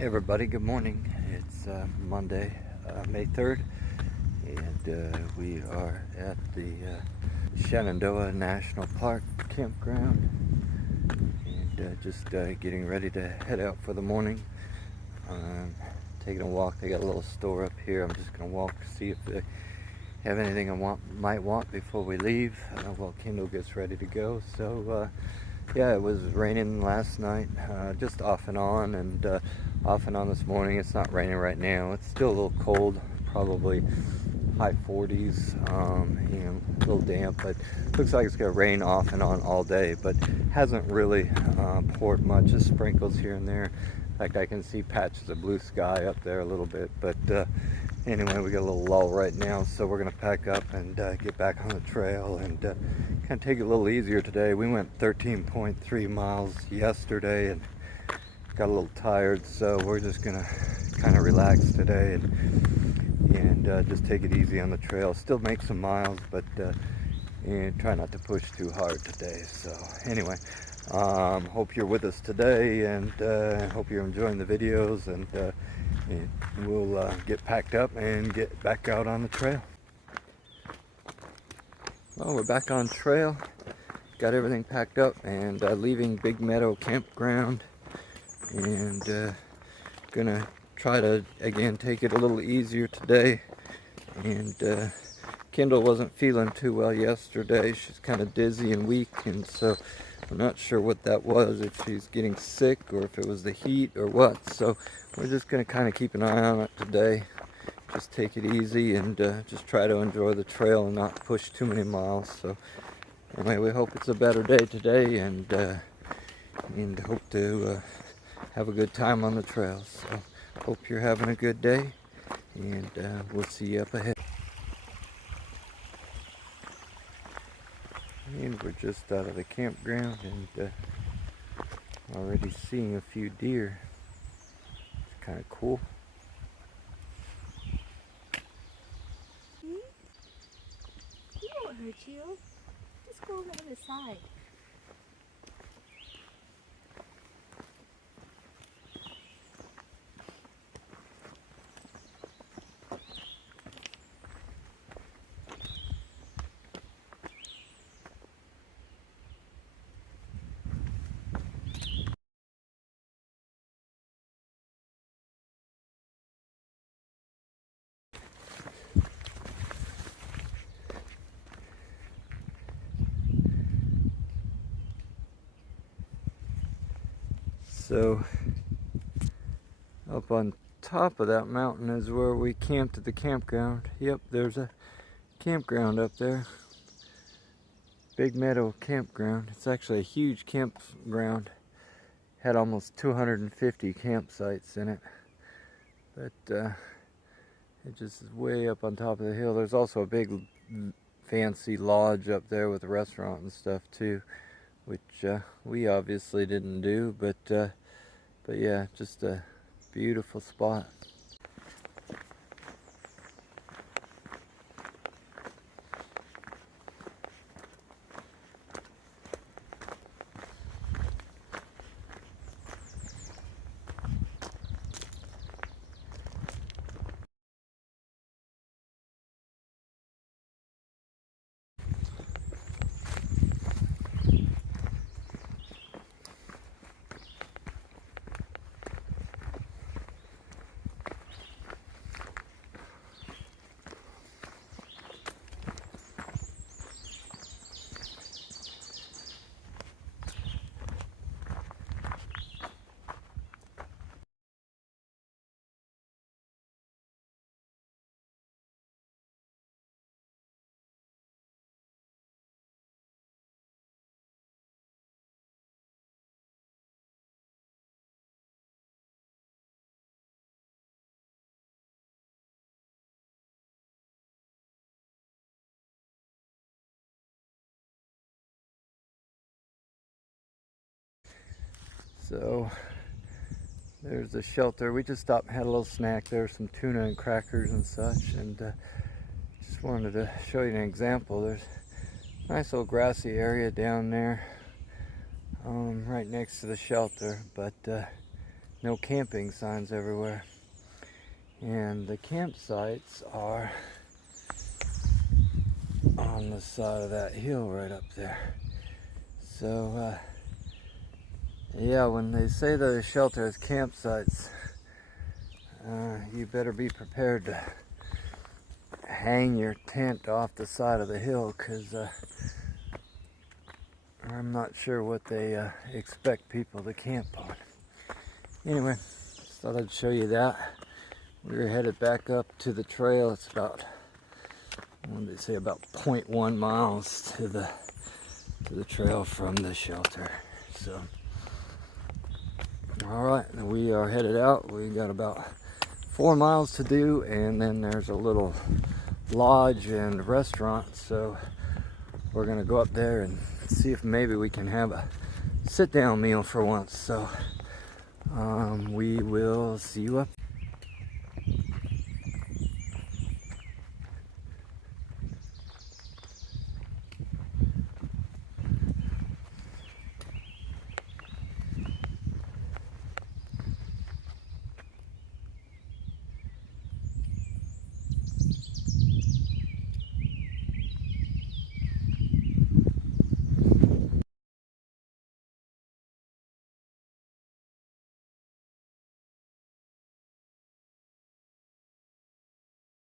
Hey everybody, good morning. It's Monday, May 3rd, and we are at the Shenandoah National Park Campground, and just getting ready to head out for the morning. Taking a walk. They got a little store up here. I'm just going to walk, see if they have anything I might want before we leave while Kendall gets ready to go. So yeah, it was raining last night, just off and on, and off and on this morning. It's not raining right now. It's still a little cold, probably high 40s, a little damp, but looks like it's going to rain off and on all day, but hasn't really poured much, just sprinkles here and there. In fact, I can see patches of blue sky up there a little bit, but anyway, we got a little lull right now, so we're going to pack up and get back on the trail and kind of take it a little easier today. We went 13.3 miles yesterday and got a little tired, so we're just going to kind of relax today and just take it easy on the trail. Still make some miles, but and try not to push too hard today. So anyway, hope you're with us today, and hope you're enjoying the videos, and we'll get packed up and get back out on the trail. Well, we're back on trail, got everything packed up, and leaving Big Meadow Campground, and gonna try to again take it a little easier today. And Kendall wasn't feeling too well yesterday. She's kind of dizzy and weak, and so I'm not sure what that was, if she's getting sick or if it was the heat or what. So we're just going to kind of keep an eye on it today. Just take it easy and just try to enjoy the trail and not push too many miles. So anyway, we hope it's a better day today, and hope to have a good time on the trail. So hope you're having a good day, and we'll see you up ahead. And we're just out of the campground and already seeing a few deer. It's kind of cool. He won't hurt you. Just go over to the side. So up on top of that mountain is where we camped at the campground. Yep, there's a campground up there. Big Meadow Campground. It's actually a huge campground. Had almost 250 campsites in it. But it just is way up on top of the hill. There's also a big fancy lodge up there with a restaurant and stuff too, which we obviously didn't do, but yeah, just a beautiful spot. So there's the shelter. We just stopped and had a little snack. There's some tuna and crackers and such, and just wanted to show you an example. There's a nice little grassy area down there, right next to the shelter, but no camping signs everywhere. And the campsites are on the side of that hill right up there. So, yeah, when they say that a shelter has campsites, you better be prepared to hang your tent off the side of the hill, because I'm not sure what they expect people to camp on. Anyway, just thought I'd show you that. We're headed back up to the trail. It's about, what did they say, about 0.1 miles to the trail from the shelter. So, all right, we are headed out. We got about 4 miles to do, and then there's a little lodge and restaurant. So we're gonna go up there and see if maybe we can have a sit-down meal for once. So we will see you up.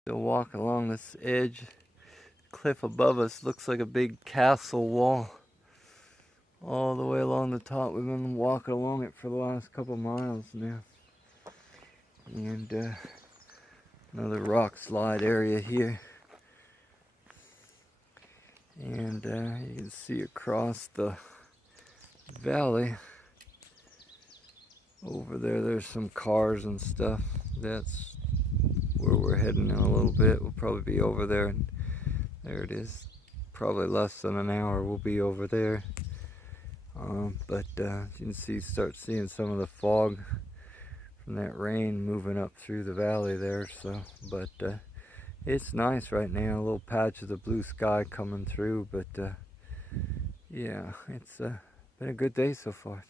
We'll walk along this edge. Cliff above us looks like a big castle wall all the way along the top. We've been walking along it for the last couple miles now. And another rock slide area here. And you can see across the valley over there, there's some cars and stuff. That's where we're heading in a little bit. We'll probably be over there, and there it is. Probably less than an hour we'll be over there. But you can see, start seeing some of the fog from that rain moving up through the valley there. So, but it's nice right now. A little patch of the blue sky coming through. But yeah, it's been a good day so far.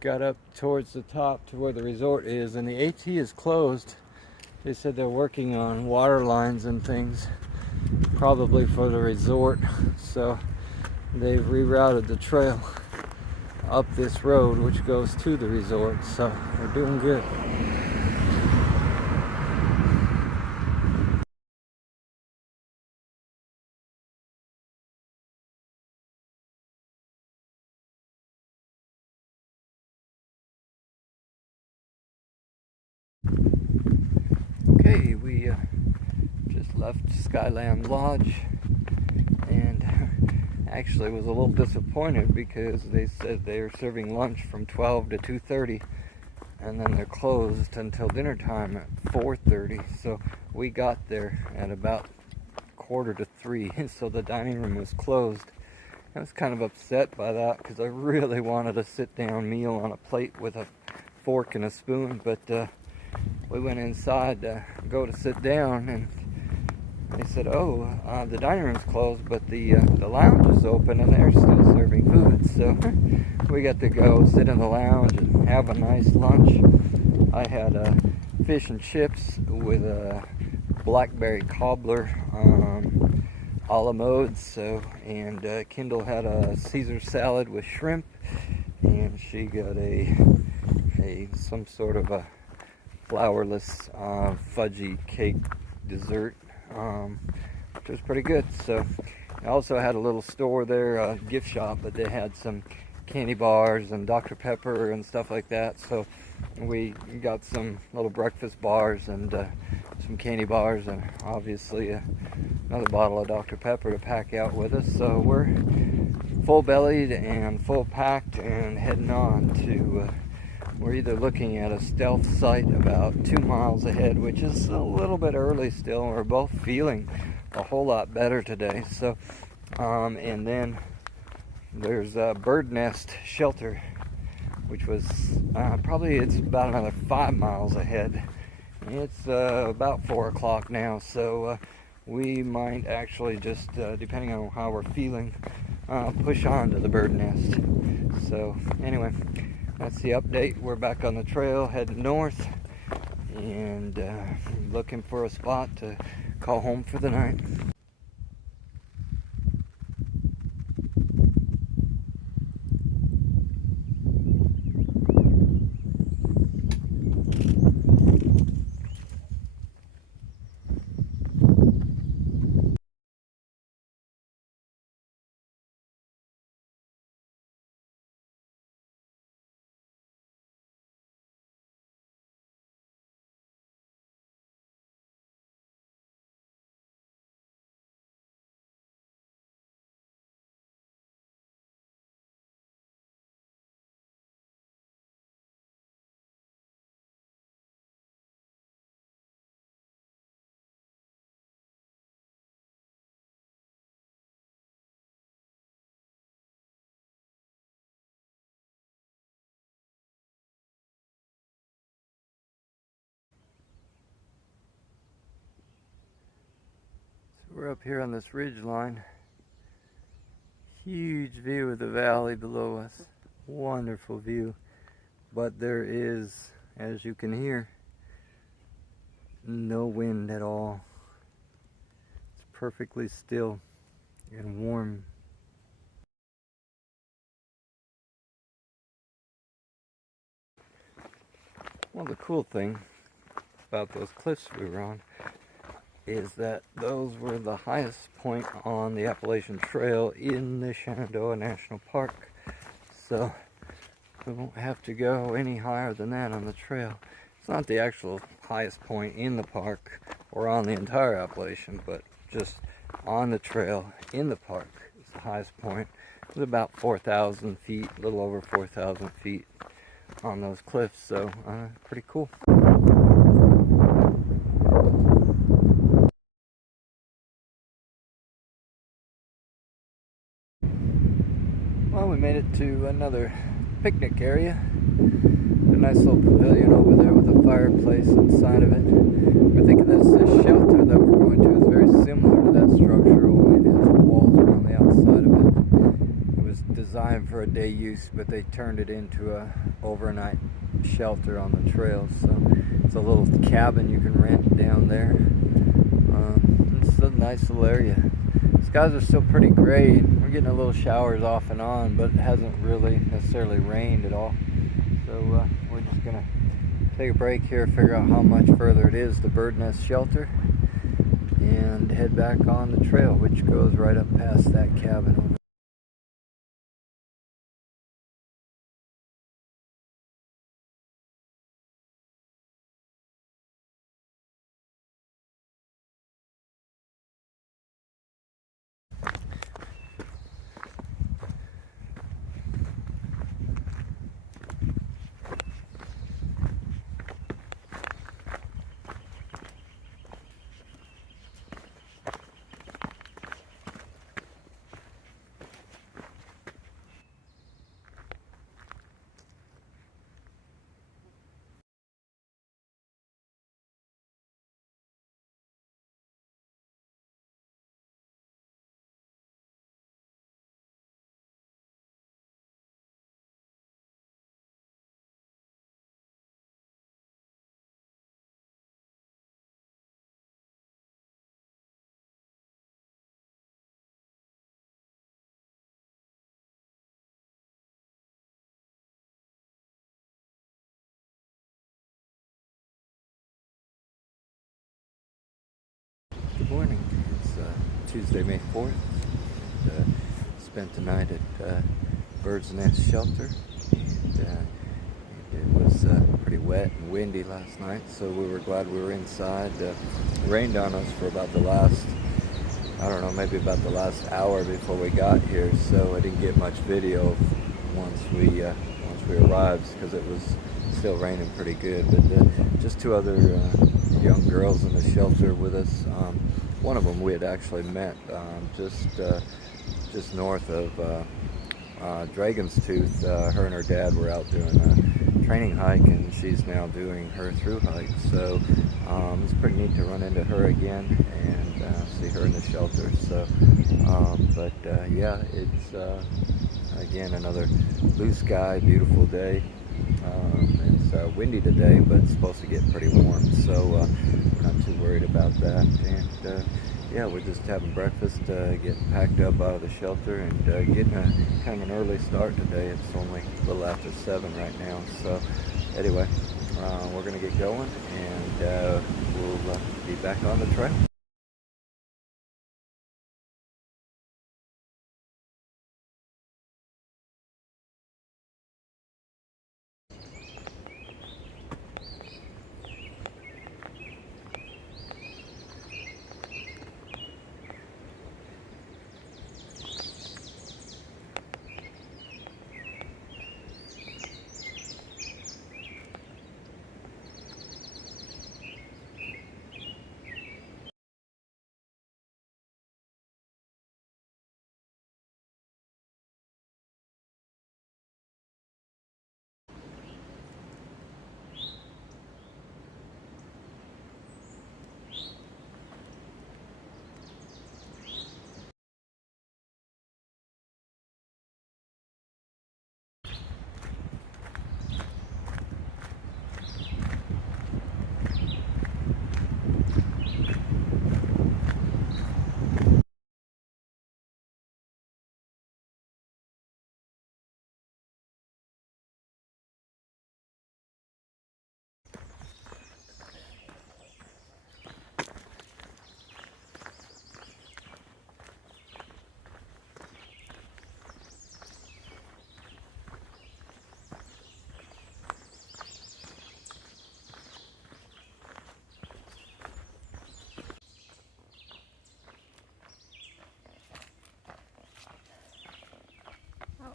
Got up towards the top to where the resort is, and the AT is closed. They said they're working on water lines and things, probably for the resort. So they've rerouted the trail up this road which goes to the resort. So we're doing good. Okay, we just left Skyland Lodge, and actually was a little disappointed because they said they were serving lunch from 12 to 2:30, and then they're closed until dinner time at 4:30. So we got there at about 2:45, so the dining room was closed. I was kind of upset by that because I really wanted a sit-down meal on a plate with a fork and a spoon, but we went inside to go to sit down, and they said, oh, the dining room's closed, but the lounge is open and they're still serving food. So we got to go sit in the lounge and have a nice lunch. I had fish and chips with blackberry cobbler a la mode. So, and Kendall had a Caesar salad with shrimp, and she got some sort of a flourless fudgy cake dessert, which was pretty good. So I also had a little store there, a gift shop, but they had some candy bars and Dr. Pepper and stuff like that. So we got some little breakfast bars and some candy bars, and obviously another bottle of Dr. Pepper to pack out with us. So we're full bellied and full packed and heading on to we're either looking at a stealth site about 2 miles ahead, which is a little bit early still. We're both feeling a whole lot better today. So and then there's a bird nest shelter, which was it's about another 5 miles ahead. It's about 4 o'clock now, so we might actually just, depending on how we're feeling, push on to the bird nest. So anyway, that's the update. We're back on the trail heading north, and looking for a spot to call home for the night. We're up here on this ridge line. Huge view of the valley below us. Wonderful view. But there is, as you can hear, no wind at all. It's perfectly still and warm. Well, the cool thing about those cliffs we were on is that those were the highest point on the Appalachian Trail in the Shenandoah National Park. So we won't have to go any higher than that on the trail. It's not the actual highest point in the park or on the entire Appalachian, but just on the trail in the park is the highest point. It's about 4,000 feet, a little over 4,000 feet on those cliffs, so pretty cool. Well, we made it to another picnic area. A nice little pavilion over there with a fireplace inside of it. We're thinking this shelter that we're going to is very similar to that structure, only it has walls around the outside of it. It was designed for a day use, but they turned it into a overnight shelter on the trail. So it's a little cabin you can rent down there. It's a nice little area. Skies are still pretty gray. We're getting a little showers off and on, but it hasn't really necessarily rained at all. So we're just gonna take a break here, figure out how much further it is to Bird Nest Shelter, and head back on the trail, which goes right up past that cabin over there. Good morning. It's Tuesday, May 4th. Spent the night at Bird's Nest Shelter. And it was pretty wet and windy last night, so we were glad we were inside. It rained on us for about the last, I don't know, maybe about the last hour before we got here, so I didn't get much video once we arrived because it was still raining pretty good. But just two other young girls in the shelter with us. One of them we had actually met just north of Dragon's Tooth. Her and her dad were out doing a training hike, and she's now doing her through hike. So it's pretty neat to run into her again and see her in the shelter. So, yeah, it's again another blue sky, beautiful day. It's windy today, but it's supposed to get pretty warm, so we're not too worried about that. And yeah, we're just having breakfast, getting packed up out of the shelter, and getting a kind of an early start today. It's only a little after 7 right now. So anyway, we're going to get going, and we'll be back on the trail.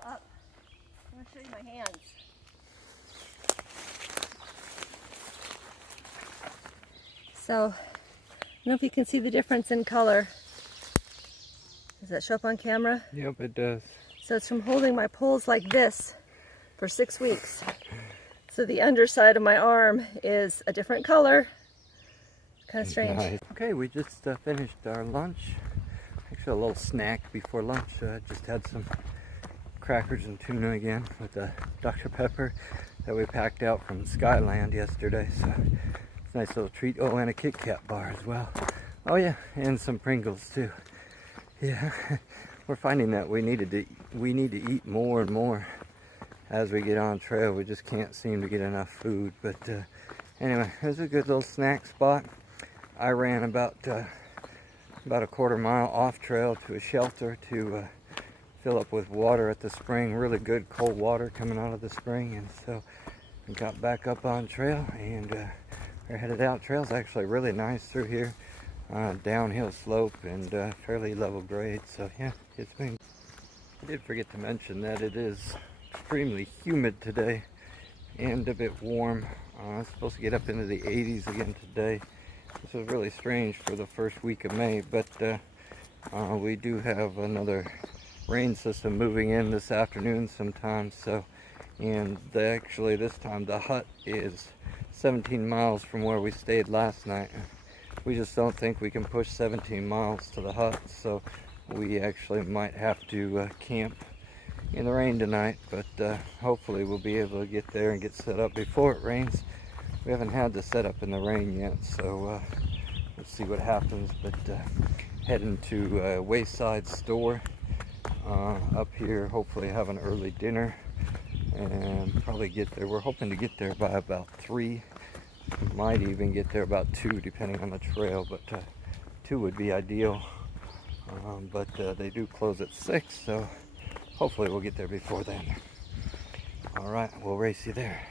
Up. I'm going to show you my hands. So, I don't know if you can see the difference in color. Does that show up on camera? Yep, it does. So it's from holding my poles like this for 6 weeks. So the underside of my arm is a different color. Kind of strange. Nice. Okay, we just finished our lunch. Actually, a little snack before lunch. Just had some crackers and tuna again with the Dr. Pepper that we packed out from Skyland yesterday. So it's a nice little treat. Oh, and a Kit Kat bar as well. Oh yeah, and some Pringles too. Yeah, we're finding that we need to eat more and more as we get on trail. We just can't seem to get enough food. But anyway, it was a good little snack spot. I ran about a quarter mile off trail to a shelter to fill up with water at the spring. Really good cold water coming out of the spring, and so we got back up on trail, and we're headed out. Trail's actually really nice through here, downhill slope and fairly level grade. So yeah, it's been. I did forget to mention that it is extremely humid today and a bit warm. It's supposed to get up into the 80s again today. This is really strange for the first week of May, but we do have another rain system moving in this afternoon sometime. So, and actually this time the hut is 17 miles from where we stayed last night. We just don't think we can push 17 miles to the hut, so we actually might have to camp in the rain tonight, but hopefully we'll be able to get there and get set up before it rains. We haven't had the setup in the rain yet, so we'll see what happens. But heading to Wayside store up here, hopefully have an early dinner and probably get there. We're hoping to get there by about 3. Might even get there about 2 depending on the trail, but 2 would be ideal, but they do close at 6, so hopefully we'll get there before then. All right, we'll race you there.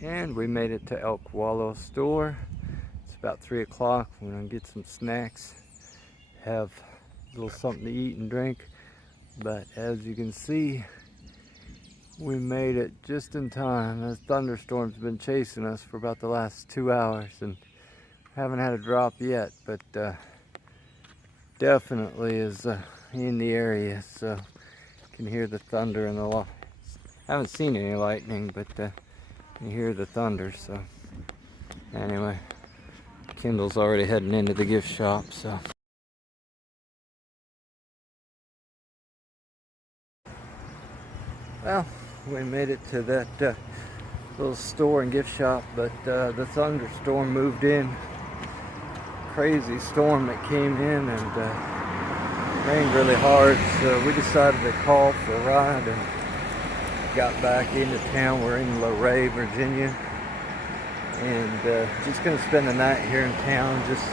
And we made it to Elk Wallow store. It's about 3 o'clock. We're gonna get some snacks, have a little something to eat and drink. But as you can see, we made it just in time. The thunderstorm's been chasing us for about the last 2 hours and haven't had a drop yet, but definitely is in the area, so you can hear the thunder and the light. Haven't seen any lightning, but you hear the thunder. So anyway, Kendall's already heading into the gift shop, so. Well, we made it to that little store and gift shop, but the thunderstorm moved in. Crazy storm that came in and rained really hard, so we decided to call for a ride and got back into town. We're in Luray, Virginia, and just gonna spend the night here in town, just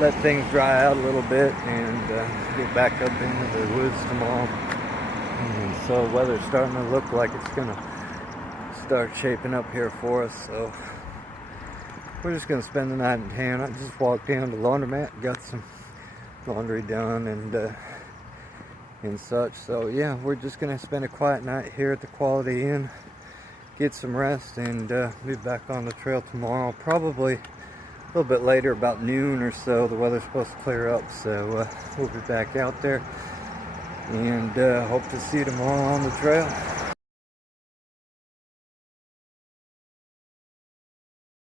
let things dry out a little bit and get back up into the woods tomorrow. And so weather's starting to look like it's gonna start shaping up here for us, so we're just gonna spend the night in town. I just walked down to the laundromat, got some laundry done and such. So yeah, we're just gonna spend a quiet night here at the Quality Inn, get some rest, and be back on the trail tomorrow, probably a little bit later, about noon or so. The weather's supposed to clear up, so we'll be back out there, and hope to see you tomorrow on the trail.